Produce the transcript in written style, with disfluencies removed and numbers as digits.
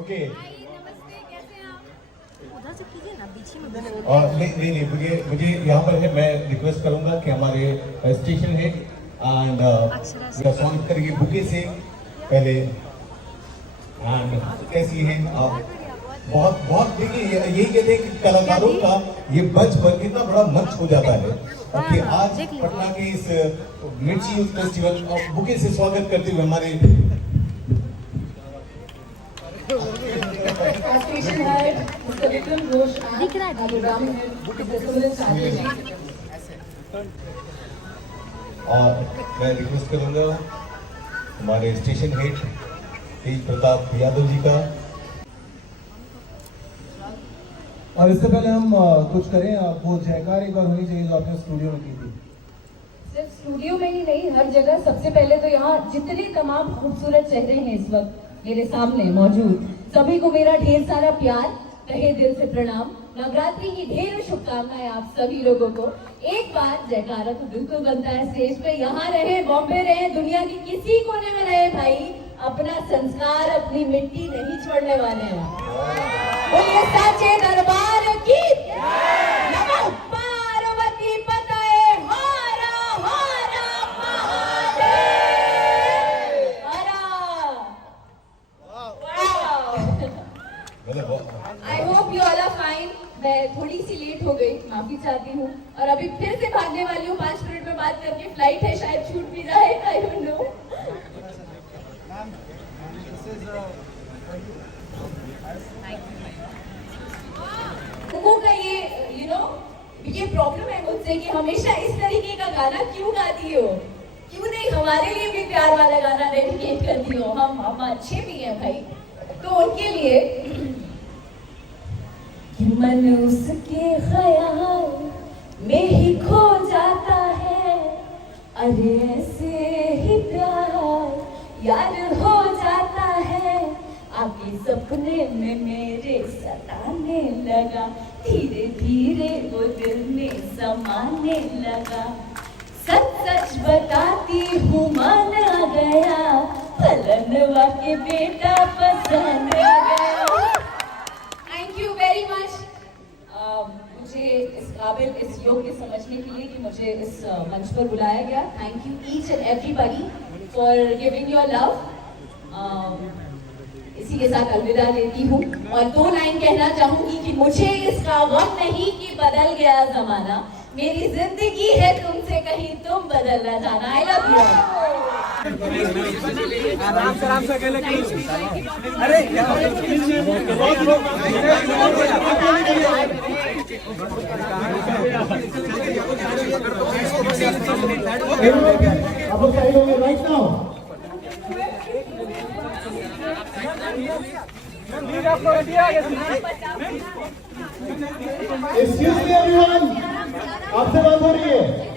Okay. नमस्ते, कैसे हैं आप? उधर से कीजिए ना, पीछे में। और नहीं मुझे यहाँ पर है, मैं रिक्वेस्ट करूंगा कि हमारे स्टेशन है एंड स्वागत करेंगे बुके से पहले। एंड कैसी है आप? बहुत बहुत देखिए यही कहते हैं कि कलाकारों का ये मंच पर कितना बड़ा मंच हो जाता है कि आज पटना के इस मिर्ची यूथ फेस्टिवल और बुके से स्वागत करते हुए हमारे station head mister Vikram Ghosh and program और मैं रिक्वेस्ट करूंगा हमारे स्टेशन हेड तेज प्रताप यादव जी का। और इससे पहले हम कुछ करें, वो जयकार एक बार होनी चाहिए जो आपने स्टूडियो में की थी। सिर्फ स्टूडियो में ही नहीं, हर जगह। सबसे पहले तो यहाँ जितने तमाम खूबसूरत चेहरे हैं इस वक्त मेरे सामने मौजूद, सभी को मेरा ढेर सारा प्यार, तहे दिल से प्रणाम। नवरात्रि की ढेर शुभकामनाएं आप सभी लोगों को। एक बार जयकारा तो बिल्कुल बनता है स्टेज पे, यहाँ रहे, बॉम्बे रहे, दुनिया के किसी कोने में रहे भाई, अपना संस्कार, अपनी मिट्टी नहीं छोड़ने वाले हैं। बोलिए साचे दरबार की नमः पार्वती पतये हरा हरा महादेव हरा। I hope you all are fine. मैं थोड़ी सी लेट हो गई, माफी चाहती हूँ। और अभी फिर से भागने वाली हूँ, 5 मिनट में बात करके फ्लाइट है, शायद छूट भी जाए, आई डोंट नो। लोगों का ये प्रॉब्लम है मुझसे कि हमेशा इस तरीके का गाना क्यों गाती हो, क्यों नहीं हमारे लिए भी प्यार वाला गाना डेडिकेट करती हो। हम अच्छे भी हैं भाई। तो उनके लिए कि मन उसके ख्याल में ही खो जाता है, अरे ऐसे ही प्यार यार हो जाता है, आगे सपने में मेरे सताने लगा, धीरे धीरे वो दिल में समाने लगा। सच सच बताती हूँ मान आ गया, फलनवा के बेटा पसंद आ गया। थैंक यू वेरी मच मुझे इस काबिल, इस योग्य समझने के लिए कि मुझे इस मंच पर बुलाया गया। Thank you each and everybody for giving your love. इसी के साथ अलविदा लेती हूँ और 2 लाइन कहना चाहूंगी कि मुझे इसका गम नहीं कि बदल गया जमाना, मेरी जिंदगी है तुमसे कहीं तुम बदल ना जाना। I love you. आराम से अकेले अरे Excuse me everyone, आपसे बात हो रही है।